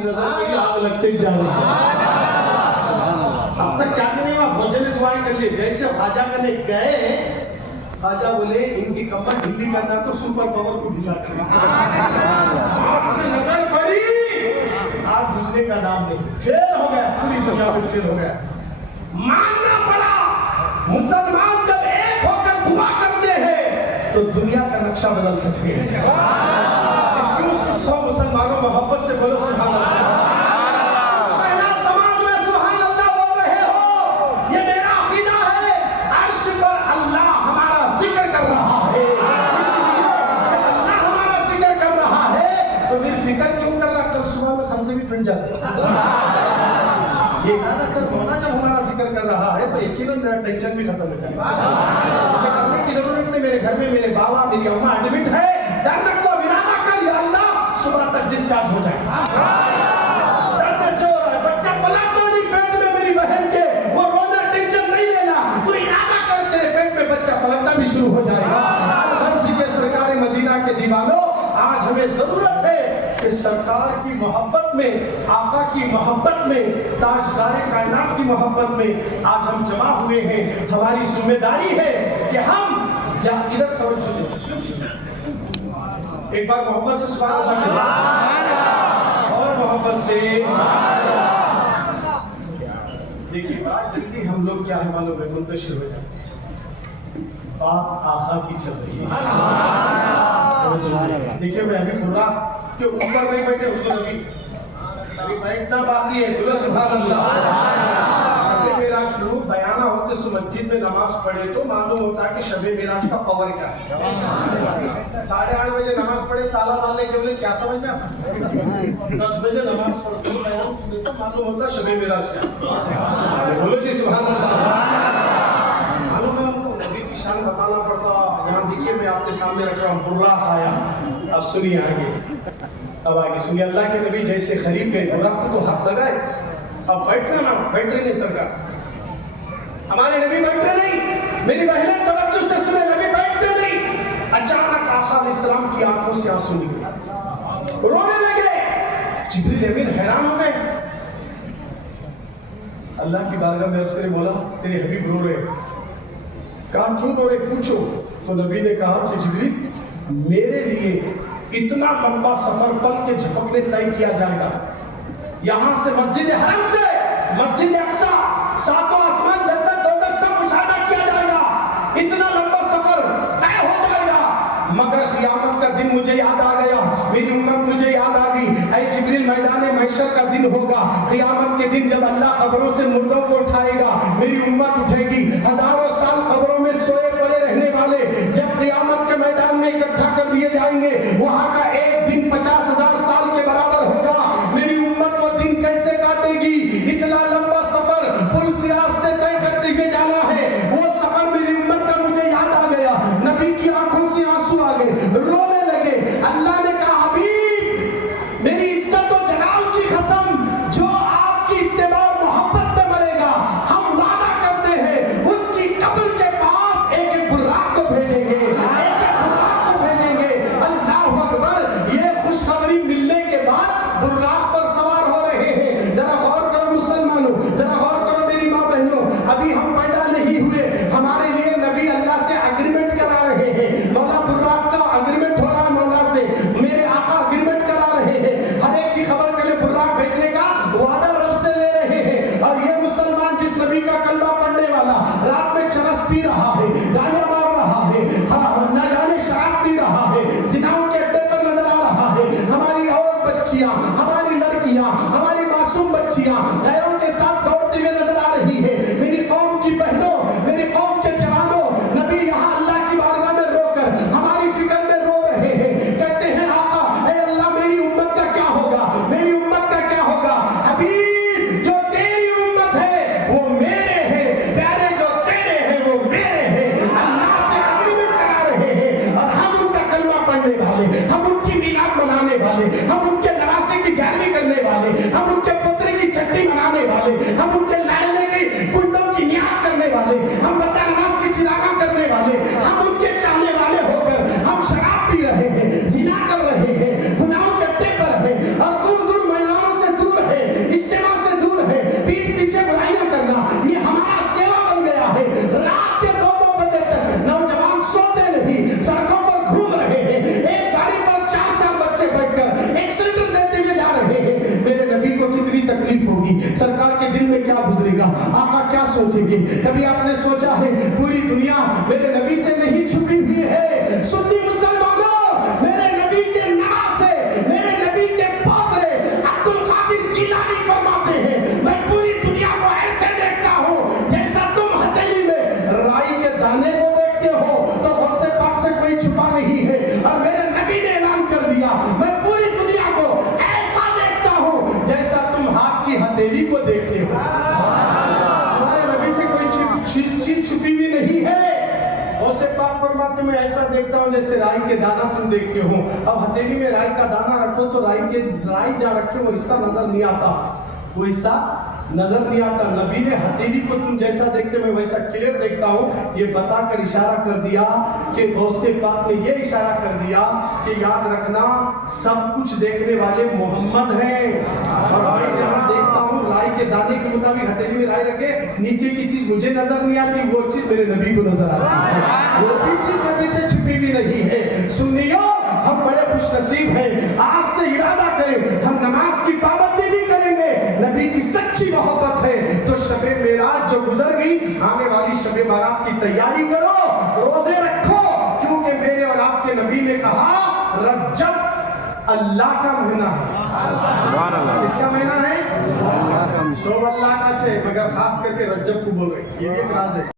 की नजर पड़ी, आग लगते जा रही है। अब तक क्या करने हुआ, भोजन दुआएं कर लिए। जैसे ख्वाजा करने गए, ख्वाजा बोले इनकी कमर ढीली करना तो सुपर पावर को ढीला करना। से नजर पड़ी, आग बुझने का नाम नहीं, फेल हो गया, पूरी दुनिया में फेल हो गया। मानना पड़ा, मुसलमान जब एक होकर दुआ करते हैं तो दुनिया का नक्शा बदल सकते हैं। क्यों सुस्त हो मुसलमानों, मोहब्बत से बोलो सुभान अल्लाह। पहला समाज में सुभान अल्लाह बोल रहे हो, ये मेरा अकीदा है। अर्श पर अल्लाह हमारा जिक्र कर रहा है, इसलिए जब अल्लाह हमारा जिक्र कर रहा है तो फिर फिक्र क्यों कर रहा, कल सुबह में हमसे भी पिट जाते। ये गाना कर मौला जब हमारा जिक्र कर रहा है तो यकीनन मेरा टेंशन भी खत्म हो जाएगा। मुझे करने की जरूरत नहीं, मेरे घर में मेरे बाबा मेरी अम्मा एडमिट है, डर तक को इरादा कर या अल्लाह सुबह तक डिस्चार्ज हो जाए। दर्द से हो रहा है, बच्चा पलटता नहीं पेट में मेरी बहन के, वो रोना टेंशन नहीं लेना, तू इरादा कर तेरे पेट में बच्चा पलटना भी शुरू हो जाएगा। हर के सरकार मदीना के दीवानों, आज हमें जरूरत है कि सरकार की मोहब्बत में, आका की मोहब्बत में, ताजदारे कायनात की मोहब्बत में आज हम जमा हुए हैं। हमारी जिम्मेदारी है कि हम इधर तवज्जो दें। एक बार मोहब्बत से सुभान अल्लाह और मोहब्बत से। देखिए बात जल्दी हम लोग क्या है मालूम है, मुंतशिर हो जाते हैं, बात आका की चल रही है। देखिए मैं अभी बोल रहा कि ऊपर नहीं बैठे हुजूर, अभी बैठना बाकी है, बोलो सुभान अल्लाह। शबे मेराज को बयाना होते सो मस्जिद में नमाज पढ़े तो मालूम होता है कि शबे मेराज का पावर क्या है। 8:30 बजे नमाज पढ़े, ताला डालने के बोले क्या समझ में आता, 10 बजे नमाज पढ़ते बयान सुने तो मालूम होता है शबे मेराज क्या। बोलो जी सुभान अल्लाह। मालूम है हमको नबी की शान बताना पड़ता। यहाँ देखिए मैं आपके सामने रख रहा हूँ, बुर्राक आया। अब सुनिए आगे, अब आगे सुनिए। अल्लाह के नबी जैसे खरीद गए, बुर्राक को तो हाथ लगाए, अब बैठना ना, बैठ रही नहीं सरकार, हमारे नबी बैठ रहे नहीं। मेरी बहनें तवज्जो से सुने, नबी बैठते नहीं। अचानक आका अलैहिस्सलाम की आंखों से आंसू निकले, रोने लगे। जिब्रील अमीन हैरान हो गए, अल्लाह की बारगाह में अर्ज़ करे, मौला तेरे हबीब रो रहे। कहा क्यों रो रहे, पूछो। तो नबी ने कहा कि जिब्रील मेरे लिए इतना लंबा सफर पल के झपकने तय किया जाएगा, यहां से मस्जिद हरम से मस्जिद अक्सा, सातों आसमान जन्नत दोज़ख सब मुशाहदा किया जाएगा, इतना लंबा सफर तय हो जाएगा। मगर क़यामत का दिन मुझे याद आ गया, मेरी उम्मत मुझे याद आ गई। ऐ जिब्रील मैदान महशर का दिन होगा, क़यामत के दिन जब अल्लाह कब्रों से मुर्दों को उठाएगा, मेरी उम्मत उठेगी। हजारों साल कब्रों में सोए पड़े रहने वाले जब क़यामत के मैदान में इकट्ठा कर दिए जाएंगे, वहां का एक दिन 50,000 साल के बराबर होगा। मेरी उम्मत वो दिन कैसे काटेगी? इतना लंबा सफर पुल सिरात से तय करते हुए जाना है, वो सफर मेरी उम्मत का मुझे याद आ गया। नबी की आंखों से आंसू आ गए, रोने लगे। अल्लाह ने कहा हबीब मेरी इज्जत और जलाल की कसम, जो आपकी इत्तिबा और मोहब्बत में मरेगा, हम वादा करते हैं उसकी कब्र के पास एक एक बुर्राक को भेजेंगे, एक एक बुर्राक को भेजेंगे। अल्लाह अकबर। ये खुशखबरी मिलने के बाद बुर्राक पर सवार हो रहे हैं। जरा गौर करो मुसलमानों, जरा गौर करो मेरी माँ बहनों, अभी हम पैदा नहीं हुए, हमारे लिए नबी अल्लाह से एग्रीमेंट करा रहे हैं। मौला बुर्राक का एग्रीमेंट हो रहा है मौला से, मेरे आका एग्रीमेंट करा रहे हैं, हर एक की खबर के लिए बुर्राक भेजने का वादा रब से ले रहे हैं। और ये मुसलमान जिस नबी का कलमा पढ़ने वाला रात में चरस पी रहा है, गालियां मार रहा है, न जाने शराब पी रहा है, जिनाओं के अड्डे पर नजर आ रहा है, हमारी और बच्चियां, हमारी लड़कियां, हमारी मासूम बच्चियां गैरों के साथ दौड़ती हुई नजर आ रही है। मेरी कौम की बहनों, मेरी कौम के जवानों, नबी यहाँ अल्लाह की बारगाह में रोकर हमारी फिक्र में रो रहे हैं। कहते हैं आका ऐ अल्लाह मेरी उम्मत का क्या होगा, मेरी उम्मत का क्या होगा? हबीब जो तेरी उम्मत है वो मेरे हैं, प्यारे जो तेरे हैं वो मेरे हैं। अल्लाह से एग्रीमेंट करा रहे हैं और हम उनका कलमा पढ़ने वाले, हम उनकी मीलाद मनाने वाले, हम उनके नवासे की ग्यारहवीं करने वाले, हम उनके पुत्र की छठी मनाने वाले, हम उनके लाडले کیا سوچیں گے؟ کبھی آپ نے سوچا ہے پوری دنیا میرے نبی سے نہیں چھپی ہوئی ہے؟ سنی مسلمانوں، میرے نبی کے نواسے، میرے نبی کے پوترے عبد القادر جیلانی فرماتے ہیں میں پوری دنیا کو ایسے دیکھتا ہوں جیسا تم ہتھیلی میں رائی کے دانے کو دیکھتے ہو، تو غوث پاک سے کوئی چھپا نہیں ہے۔ اور میرے نبی نے اعلان کر دیا میں پوری دنیا کو ایسا دیکھتا ہوں جیسا تم ہاتھ کی ہتھیلی کو دیکھتے ہو۔ ہمارے نبی سے کوئی چیز چھپی ہوئی نہیں ہے۔ غوث پاک فرماتے میں ایسا دیکھتا ہوں جیسے رائی کے دانہ تم دیکھتے ہو۔ اب ہتھیلی میں رائی کا دانہ رکھو تو رائی جہاں رکھے وہ حصہ نظر نہیں آتا، وہ حصہ نظر نہیں آتا۔ نبی نے ہتھیلی کو تم جیسا دیکھتے میں ویسا کلیئر دیکھتا ہوں، یہ بتا کر اشارہ کر دیا کہ غوث پاک نے یہ اشارہ کر دیا کہ یاد رکھنا سب کچھ دیکھنے والے محمد ہیں، اور میں جہاں دیکھتا ہوں رائی کے دانے کے مطابق ہتھیلی میں رائی رکھے، نیچے کی چیز مجھے نظر نہیں آتی، وہ چیز میرے نبی کو نظر آتی ہے، وہ بھی چیز نبی سے چھپی بھی نہیں ہے۔ سنیو، ہم بڑے خوش نصیب ہیں، آج سے ارادہ کریں ہم نماز کی پابندی بھی کریں گے۔ نبی کی سچی محبت ہے تو شب معراج جو گزر گئی، آنے والی شب بارات کی تیاری کرو، روزے رکھو، کیونکہ میرے اور آپ کے نبی نے کہا رجب اللہ کا مہینہ ہے۔ کس کا مہینہ ہے؟ شو اللہ کا چھے، مگر خاص کر کے رجب کو بول رہے، یہ بھی ایک راز ہے۔